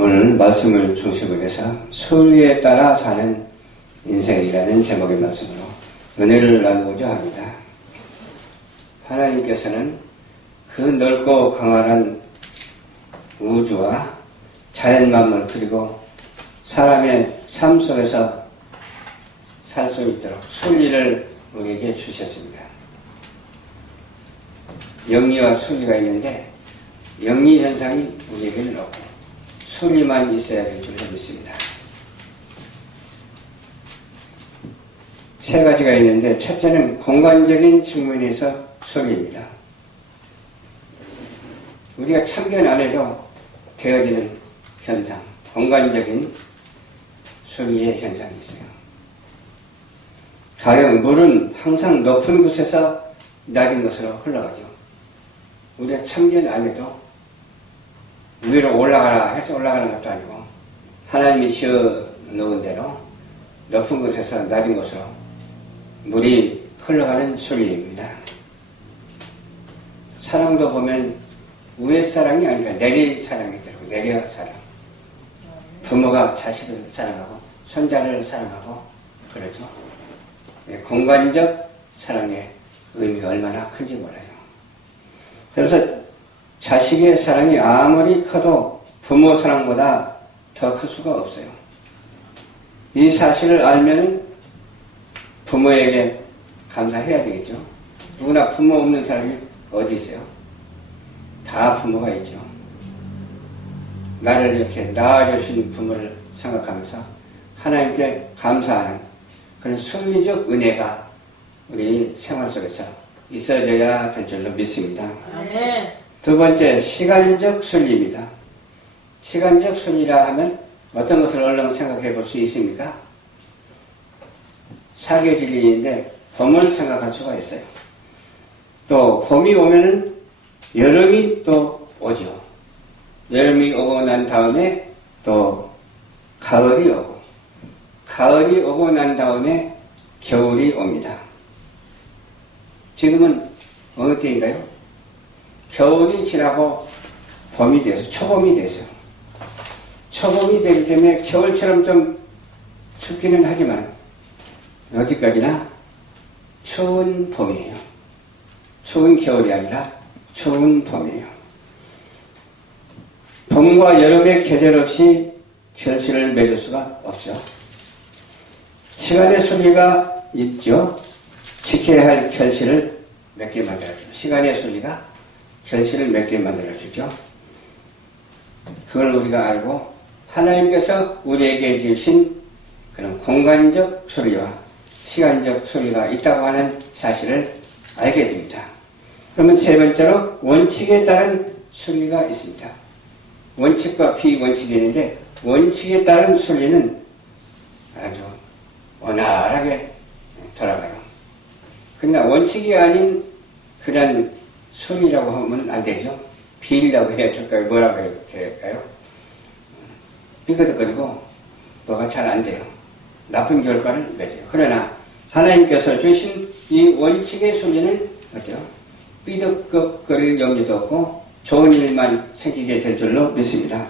오늘 말씀을 중심으로 해서 순리에 따라 사는 인생이라는 제목의 말씀으로 은혜를 나누고자 합니다. 하나님께서는 그 넓고 강활한 우주와 자연 만물 그리고 사람의 삶 속에서 살 수 있도록 순리를 우리에게 주셨습니다. 영리와 순리가 있는데 영리 현상이 우리에게는 없고 순리만 있어야 될 줄로 믿습니다. 세 가지가 있는데 첫째는 공간적인 측면에서 순리입니다. 우리가 참견 안 해도 되어지는 현상, 공간적인 순리의 현상이 있어요. 가령 물은 항상 높은 곳에서 낮은 곳으로 흘러가죠. 우리가 참견 안 해도 위로 올라가라 해서 올라가는 것도 아니고 하나님이 지어 놓은 대로 높은 곳에서 낮은 곳으로 물이 흘러가는 순리입니다. 사랑도 보면 위에 사랑이 아니라 내리 사랑이 되고 내려 사랑. 부모가 자식을 사랑하고 손자를 사랑하고 그러죠. 공간적 사랑의 의미가 얼마나 큰지 몰라요. 그래서 자식의 사랑이 아무리 커도 부모 사랑보다 더 클 수가 없어요. 이 사실을 알면 부모에게 감사해야 되겠죠. 누구나 부모 없는 사람이 어디 있어요? 다 부모가 있죠. 나를 이렇게 낳아주신 부모를 생각하면서 하나님께 감사하는 그런 순리적 은혜가 우리 생활 속에서 있어져야 될 줄로 믿습니다. 아멘. 두 번째, 시간적 순리입니다. 시간적 순리라 하면 어떤 것을 얼른 생각해 볼 수 있습니까? 사계절인데 봄을 생각할 수가 있어요. 또 봄이 오면은 여름이 또 오죠. 여름이 오고 난 다음에 또 가을이 오고 가을이 오고 난 다음에 겨울이 옵니다. 지금은 어느 때인가요? 겨울이 지나고 봄이 돼서 초봄이 돼서 초봄이 되기 때문에 겨울처럼 좀 춥기는 하지만 어디까지나 추운 봄이에요. 추운 겨울이 아니라 추운 봄이에요. 봄과 여름의 계절 없이 결실을 맺을 수가 없죠. 시간의 순리가 있죠. 지켜야 할 결실을 맺게 만들어주죠. 시간의 순리가 결실을 맺게 만들어주죠. 그걸 우리가 알고 하나님께서 우리에게 주신 그런 공간적 순리와 시간적 순리가 있다고 하는 사실을 알게 됩니다. 그러면 세 번째로 원칙에 따른 순리가 있습니다. 원칙과 비원칙이 있는데 원칙에 따른 순리는 아주 원활하게 돌아가요. 그러나 원칙이 아닌 그런 순리라고 하면 안 되죠. 비리라고 해야 될까요? 뭐라고 해야 될까요? 삐그덕거리고 뭐가 잘 안 돼요. 나쁜 결과를 맺어요. 그러나 하나님께서 주신 이 원칙의 순리는 어때요? 삐덕거릴 염려도 없고 좋은 일만 생기게 될 줄로 믿습니다.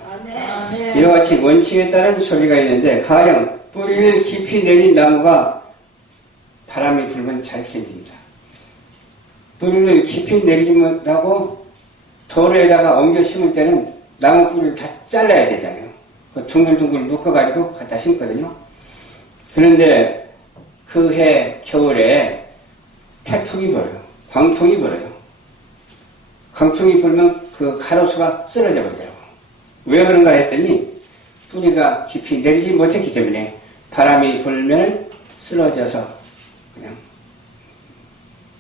아멘. 이와 같이 원칙에 따른 순리가 있는데 가령 뿌리를 깊이 내린 나무가 바람이 불면 잘 견딥니다. 뿌리를 깊이 내리지 못하고 도로에다가 옮겨 심을 때는 나무 뿌리를 다 잘라야 되잖아요. 둥글둥글 묶어가지고 갖다 심거든요. 그런데 그 해 겨울에 태풍이 불어요. 광풍이 불어요. 광풍이 불면 그 가로수가 쓰러져 버리더라고요. 왜 그런가 했더니 뿌리가 깊이 내리지 못했기 때문에 바람이 불면 쓰러져서 그냥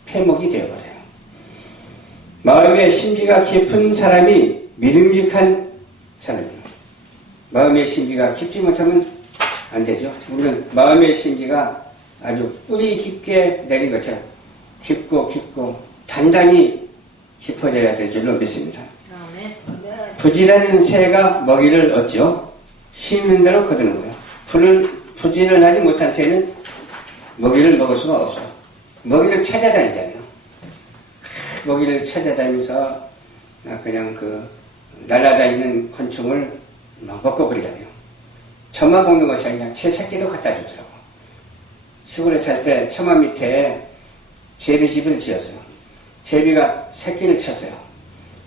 폐목이 되어버려요. 마음의 심지가 깊은 사람이 믿음직한 사람이에요. 마음의 심지가 깊지 못하면 안 되죠. 우리는 마음의 심지가 아주 뿌리 깊게 내린 것처럼 깊고 단단히 깊어져야 될 줄로 믿습니다. 아멘. 부지런한 새가 먹이를 얻죠. 심는 대로 거두는 거예요. 부지런하지 못한 새는 먹이를 먹을 수가 없어요. 먹이를 찾아다니잖아요. 먹이를 찾아다니면서 그냥 그 날아다니는 곤충을 막 먹고 그러잖아요. 저만 먹는 것이 아니라 제 새끼도 갖다 주더라고. 시골에 살 때 처마 밑에 제비집을 지었어요. 제비가 새끼를 쳤어요.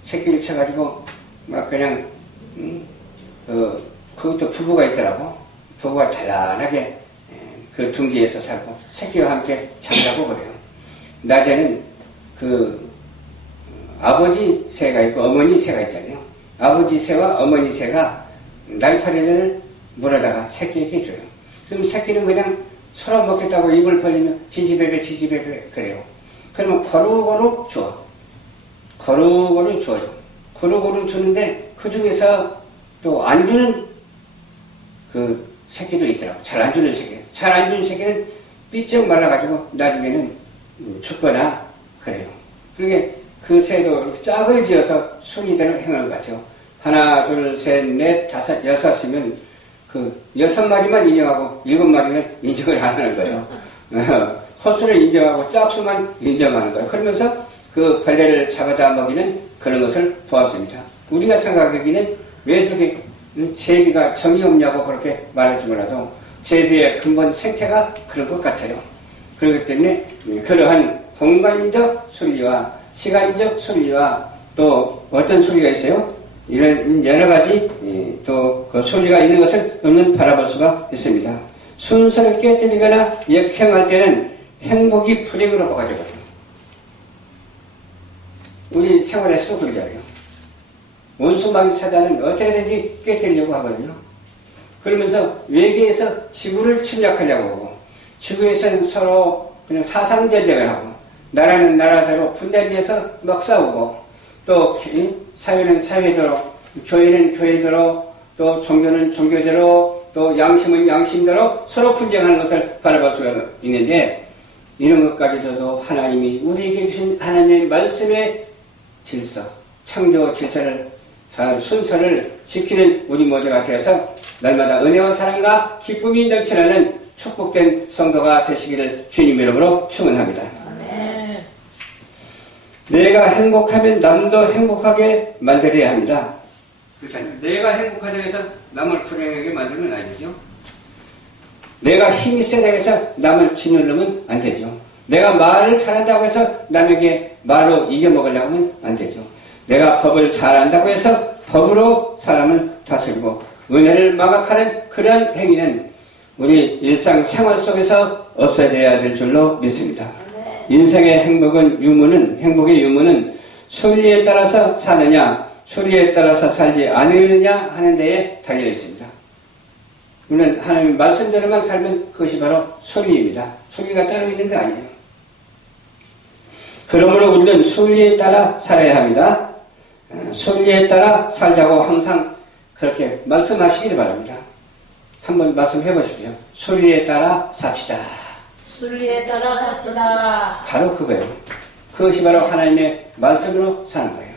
새끼를 쳐가지고 막 그냥 그것도 부부가 있더라고. 부부가 단란하게 그 둥지에서 살고 새끼와 함께 잠자고 그래요. 낮에는 그 아버지 새가 있고 어머니 새가 있잖아요. 아버지 새와 어머니 새가 날파리를 물어다가 새끼에게 줘요. 그럼 새끼는 그냥 소라 먹겠다고 입을 벌리면 지지배배 그래요. 그러면 고루고루 줘. 고루고루 줘요. 고루고루 주는데 그 중에서 또 안 주는 그 새끼도 있더라고. 잘 안 주는 새끼. 잘 안 주는 새끼는 삐쩍 말라가지고 나중에는 죽거나 그래요. 그러게 그 새도 짝을 지어서 순위대로 행하는 것 같아요. 하나, 둘, 셋, 넷, 다섯, 여섯이면 그 6마리만 인정하고 7마리는 인정을 안 하는 거예요. 홀수를 인정하고 짝수만 인정하는 거예요. 그러면서 그 벌레를 잡아다 먹이는 그런 것을 보았습니다. 우리가 생각하기는 왜 저렇게 제비가 정이 없냐고 그렇게 말할지 몰라도 제비의 근본 생태가 그런 것 같아요. 그렇기 때문에 그러한 공간적 순리와 시간적 순리와 또 어떤 순리가 있어요? 이런 여러 가지 또 그 순리가 있는 것을 우리는 바라볼 수가 있습니다. 순서를 깨뜨리거나 역행할 때는 행복이 불행으로 바꿔지거든요. 우리 생활에서도 그러잖아요. 원수마귀 사단은 어떻게든지 깨뜨리려고 하거든요. 그러면서 외계에서 지구를 침략하려고 하고 지구에서는 서로 그냥 사상전쟁을 하고 나라는 나라대로 분단해서 막 싸우고 또 사회는 사회대로 교회는 교회대로 또 종교는 종교대로 또 양심은 양심대로 서로 분쟁하는 것을 바라볼 수가 있는데 이런 것까지도 하나님이 우리에게 주신 하나님의 말씀의 질서, 창조 질서를 잘 순서를 지키는 우리 모두가 되어서 날마다 은혜와 사랑과 기쁨이 넘쳐나는 축복된 성도가 되시기를 주님 이름으로 축원합니다. 아멘. 내가 행복하면 남도 행복하게 만들어야 합니다. 그렇잖아요. 내가 행복하다고 해서 남을 불행하게 만들면 안 되죠. 내가 힘이 세다고 해서 남을 짓누르면 안 되죠. 내가 말을 잘한다고 해서 남에게 말로 이겨먹으려고 하면 안 되죠. 내가 법을 잘한다고 해서 법으로 사람을 다스리고 은혜를 망각하는 그런 행위는 우리 일상생활 속에서 없어져야 될 줄로 믿습니다. 인생의 행복의 유무는 순리에 따라서 사느냐 순리에 따라서 살지 않으냐 하는 데에 달려 있습니다. 우리는 하나님의 말씀대로만 살면 그것이 바로 순리입니다. 순리가 따로 있는 게 아니에요. 그러므로 우리는 순리에 따라 살아야 합니다. 순리에 따라 살자고 항상 그렇게 말씀하시길 바랍니다. 한번 말씀해 보십시오. 순리에 따라 삽시다. 순리에 따라 삽시다. 바로 그거예요. 그것이 바로 하나님의 말씀으로 사는 거예요.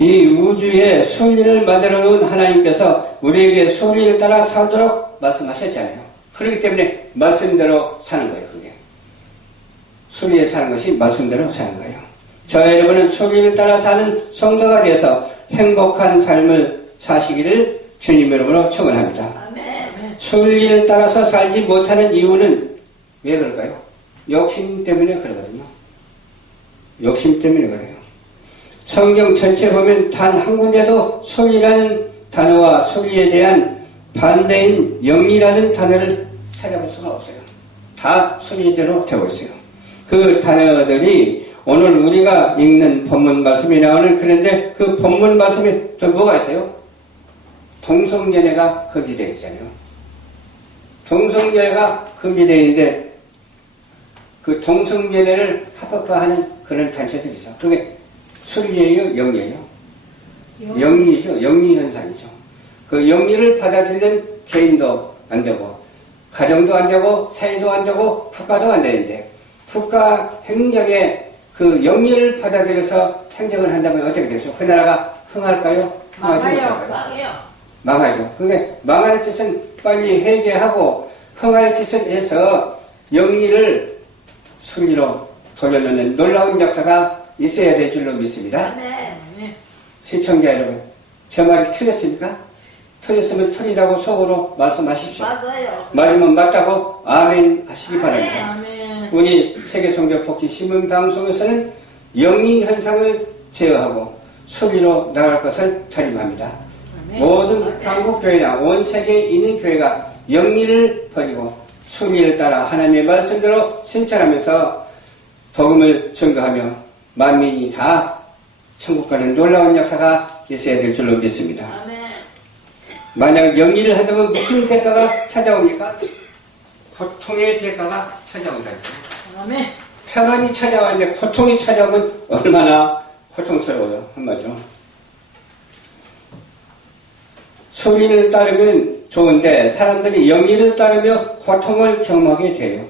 이 우주에 순리를 만들어 놓은 하나님께서 우리에게 순리를 따라 살도록 말씀하셨잖아요. 그렇기 때문에 말씀대로 사는 거예요. 그게 순리에 사는 것이 말씀대로 사는 거예요. 저와 여러분은 순리를 따라 사는 성도가 되어서 행복한 삶을 사시기를 주님 이름으로 축원합니다. 순리를 따라서 살지 못하는 이유는 왜 그럴까요? 욕심 때문에 그러거든요. 욕심 때문에 그래요. 성경 전체 보면 단 한 군데도 순리라는 단어와 순리에 대한 반대인 영리라는 단어를 찾아볼 수가 없어요. 다 순리대로 되고 있어요. 그 단어들이 오늘 우리가 읽는 본문 말씀이 나오는 그런데 그 본문 말씀에 또 뭐가 있어요? 동성연애가 금지되어 있잖아요. 동성연애가 금지되어 있는데 그 동성연애를 합법화하는 그런 단체들이 있어. 그게 순리예요? 영리예요? 영리죠. 영리현상이죠. 그 영리를 받아들이는 개인도 안 되고 가정도 안 되고 사회도 안 되고 국가도 안 되는데 국가 행정에 그 영리를 받아들여서 행정을 한다면 어떻게 되죠? 그 나라가 흥할까요? 망해요. 망하죠. 그게 망할 짓은 빨리 회개하고 흥할 짓을 해서 영리를 순리로 돌려놓는 놀라운 역사가 있어야 될 줄로 믿습니다. 네. 시청자 여러분, 제 말이 틀렸습니까? 틀렸으면 틀리다고 속으로 말씀하십시오. 맞아요. 맞으면 맞다고 아멘 하시기 바랍니다. 아멘. 우리 세계성경복지신문 방송에서는 영리 현상을 제어하고 순리로 나갈 것을 다짐합니다. 아멘. 모든 한국교회나 온 세계에 있는 교회가 영리를 버리고 순리를 따라 하나님의 말씀대로 실천하면서 복음을 증거하며 만민이 다 천국 가는 놀라운 역사가 있어야 될 줄로 믿습니다. 아멘. 만약 영리를 한다면 무슨 대가가 찾아옵니까? 고통의 대가가 찾아온다. 아멘. 평안이 찾아왔는데 고통이 찾아오면 얼마나 고통스러워요. 한마디로. 순리를 따르면 좋은데 사람들이 영리를 따르며 고통을 경험하게 돼요.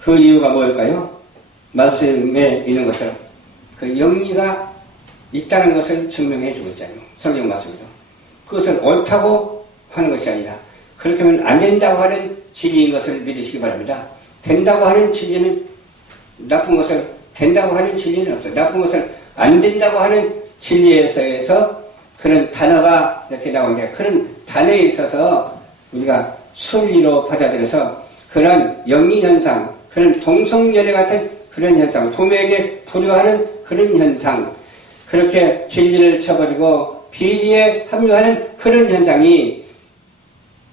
그 이유가 뭘까요? 말씀에 있는 것처럼 그 영리가 있다는 것을 증명해 주고 있잖아요. 성경 말씀에도. 그것을 옳다고 하는 것이 아니라 그렇게 하면 안 된다고 하는 진리인 것을 믿으시기 바랍니다. 된다고 하는 진리는 나쁜 것을 된다고 하는 진리는 없어요. 나쁜 것을 안 된다고 하는 진리에서 그런 단어가 이렇게 나오는데 그런 단어에 있어서 우리가 순리로 받아들여서 그런 영리현상, 그런 동성연애 같은 그런 현상, 부모에게 불효하는 그런 현상, 그렇게 진리를 쳐버리고 비리에 합류하는 그런 현상이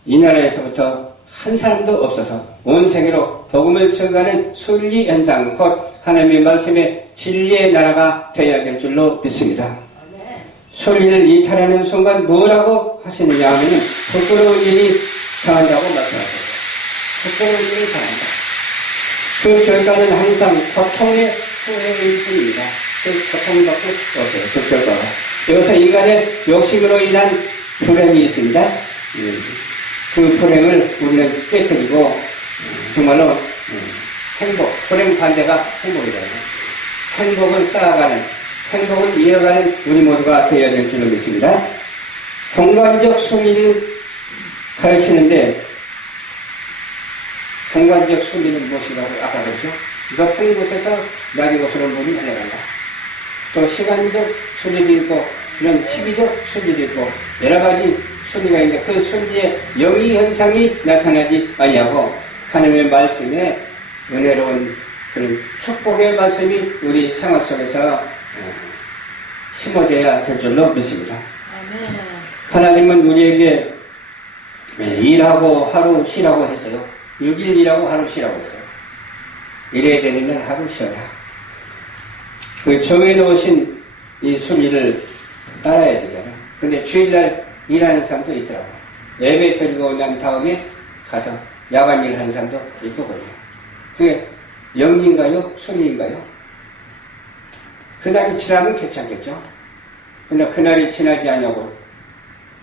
이 나라에서부터 한 사람도 없어서 온 세계로 복음을 전가하는 순리 현상, 곧 하나님의 말씀의 진리의 나라가 되어야 될 줄로 믿습니다. 순리를 이탈하는 순간 뭐라고 하시느냐 하면 부끄러운 일이 당한다고 말씀하셨어요. 부끄러운 일이 당한다. 그 결과는 항상 고통의 후회일 뿐입니다. 그 고통밖에 없어요. 그 결과가. 여기서 인간의 욕심으로 인한 불행이 있습니다. 그 불행을 우리는 깨뜨리고 정말로 행복, 불행 반대가 행복이잖아요. 행복을 쌓아가는, 행복을 이어가는 우리 모두가 되어야 될 줄로 믿습니다. 공간적 순리를 가르치는데 공간적 순리는 무엇이라고 아까 그랬죠? 높은 곳에서 낮은 곳으로 물이 흘러간다. 또 시간적 순리도 있고 이런 시기적 순리도 있고 여러 가지 순리가 있는데 그 순리의 영리 현상이 나타나지 아니하고 하나님의 말씀에 은혜로운 그런 축복의 말씀이 우리 생활 속에서 심어져야 될 줄로 믿습니다. 아멘. 하나님은 우리에게 일하고 하루 쉬라고 했어요. 6일 일하고 하루 쉬라고 했어요. 일해야 되는 날 하루 쉬어라. 그 정해놓으신 이 순리를 따라야 되잖아요. 근데 주일날 일하는 사람도 있더라고요. 예배 드리고 난 다음에 가서 야간 일을 하는 사람도 있거든요. 그게 영리인가요? 순리인가요? 그날이 지나면 괜찮겠죠? 근데 그날이 지나지 않냐고,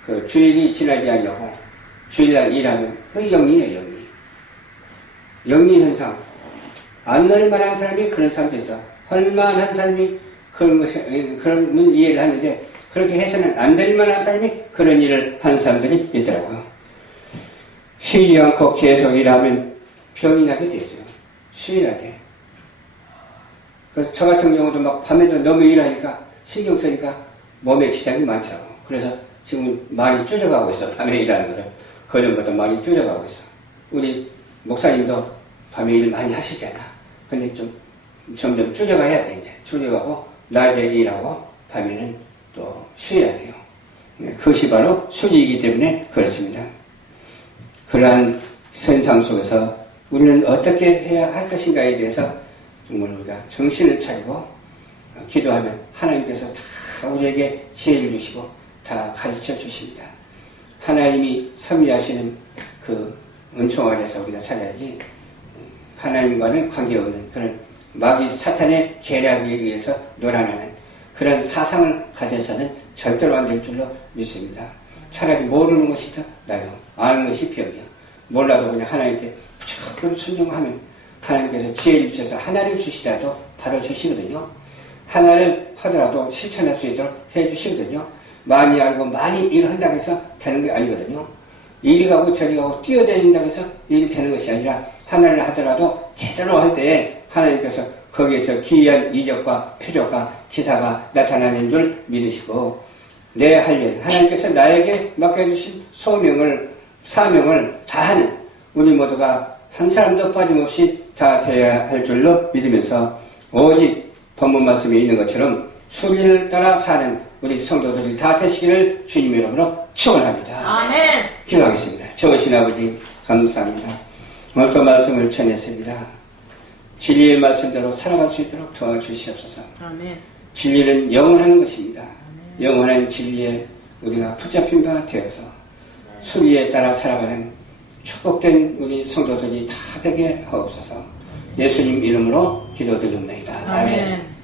그 주일이 지나지 않냐고, 주일날 일하면, 그게 영리예요, 영리. 영리 현상. 안 널 만한 사람이 그런 사람도 있어. 헐만한 사람이 그런 이해를 하는데, 그렇게 해서는 안 될 만한 사람이 그런 일을 하는 사람들이 있더라고요. 쉬지 않고 계속 일하면 병이 나게 됐어요. 쉬어야 돼. 그래서 저 같은 경우도 막 밤에도 너무 일하니까 신경 쓰니까 몸에 지장이 많더라고. 그래서 지금 많이 줄여가고 있어. 밤에 일하는 것을. 그전보다 많이 줄여가고 있어. 우리 목사님도 밤에 일 많이 하시잖아. 근데 좀 점점 줄여가야 돼. 이제 줄여가고 낮에 일하고 밤에는 또 쉬어야 돼요. 그것이 바로 순리이기 때문에 그렇습니다. 그러한 현상 속에서 우리는 어떻게 해야 할 것인가에 대해서 정말 우리가 정신을 차리고 기도하면 하나님께서 다 우리에게 지혜를 주시고 다 가르쳐 주십니다. 하나님이 섭리하시는 그 은총 안에서 우리가 살아야지 하나님과는 관계없는 그런 마귀 사탄의 계략에 의해서 노란하는 그런 사상을 가져서는 절대로 안 될 줄로 믿습니다. 차라리 모르는 것이 더 나아요. 아는 것이 병이요. 몰라도 그냥 하나님께 무조건 순종하면 하나님께서 지혜를 주셔서 하나를 주시라도 바로 주시거든요. 하나를 하더라도 실천할 수 있도록 해주시거든요. 많이 알고 많이 일을 한다고 해서 되는 게 아니거든요. 이리 가고 저리 가고 뛰어다닌다고 해서 일이 되는 것이 아니라 하나를 하더라도 제대로 할 때 하나님께서 거기에서 기이한 이적과 표적과 기사가 나타나는 줄 믿으시고 내 할 일, 하나님께서 나에게 맡겨주신 사명을 다하는 우리 모두가 한 사람도 빠짐없이 다 되어야 할 줄로 믿으면서 오직 본문 말씀에 있는 것처럼 수리를 따라 사는 우리 성도들이 다 되시기를 주님 이름으로 축원합니다. 아멘. 기도하겠습니다. 좋으신 아버지 감사합니다. 오늘 또 말씀을 전했습니다. 진리의 말씀대로 살아갈 수 있도록 도와주시옵소서. 아멘. 진리는 영원한 것입니다. 영원한 진리에 우리가 붙잡힌 바 되어서 수리에 따라 살아가는 축복된 우리 성도들이 다 되게 하옵소서. 예수님 이름으로 기도드립니다. 아멘.